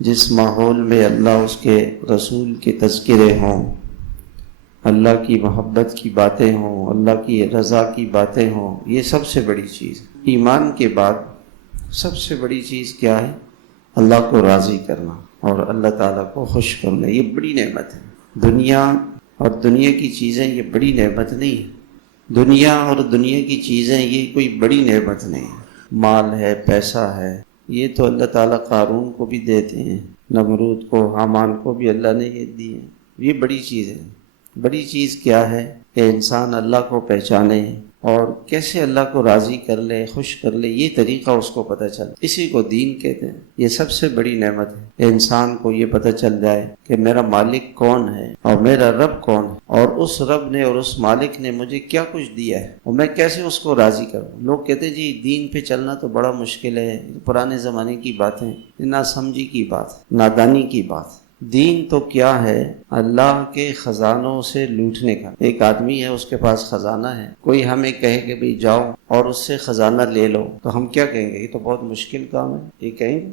جس ماحول میں اللہ اس کے رسول کے تذکرے ہوں، اللہ کی محبت کی باتیں ہوں، اللہ کی رضا کی باتیں ہوں، یہ سب سے بڑی چیز ہے۔ ایمان کے بعد سب سے بڑی چیز کیا ہے؟ اللہ کو راضی کرنا اور اللہ تعالیٰ کو خوش کرنا۔ یہ بڑی نعمت ہے۔ دنیا اور دنیا کی چیزیں یہ بڑی نعمت نہیں ہے۔ دنیا اور دنیا کی چیزیں یہ کوئی بڑی نعمت نہیں ہے۔ مال ہے، پیسہ ہے، یہ تو اللہ تعالیٰ قارون کو بھی دیتے ہیں، نمرود کو، حامان کو بھی اللہ نے یہ دی ہے۔ یہ بڑی چیز ہے۔ بڑی چیز کیا ہے کہ انسان اللہ کو پہچانے اور کیسے اللہ کو راضی کر لے، خوش کر لے، یہ طریقہ اس کو پتہ چل، اسی کو دین کہتے ہیں۔ یہ سب سے بڑی نعمت ہے کہ انسان کو یہ پتہ چل جائے کہ میرا مالک کون ہے اور میرا رب کون ہے، اور اس رب نے اور اس مالک نے مجھے کیا کچھ دیا ہے اور میں کیسے اس کو راضی کروں۔ لوگ کہتے ہیں جی دین پہ چلنا تو بڑا مشکل ہے، پرانے زمانے کی باتیں، ناسمجھی کی بات، نادانی کی بات۔ دین تو کیا ہے؟ اللہ کے خزانوں سے لوٹنے کا۔ ایک آدمی ہے، اس کے پاس خزانہ ہے، کوئی ہمیں کہے کہ بھئی جاؤ اور اس سے خزانہ لے لو، تو ہم کیا کہیں گے؟ یہ تو بہت مشکل کام ہے، یہ کہیں گے؟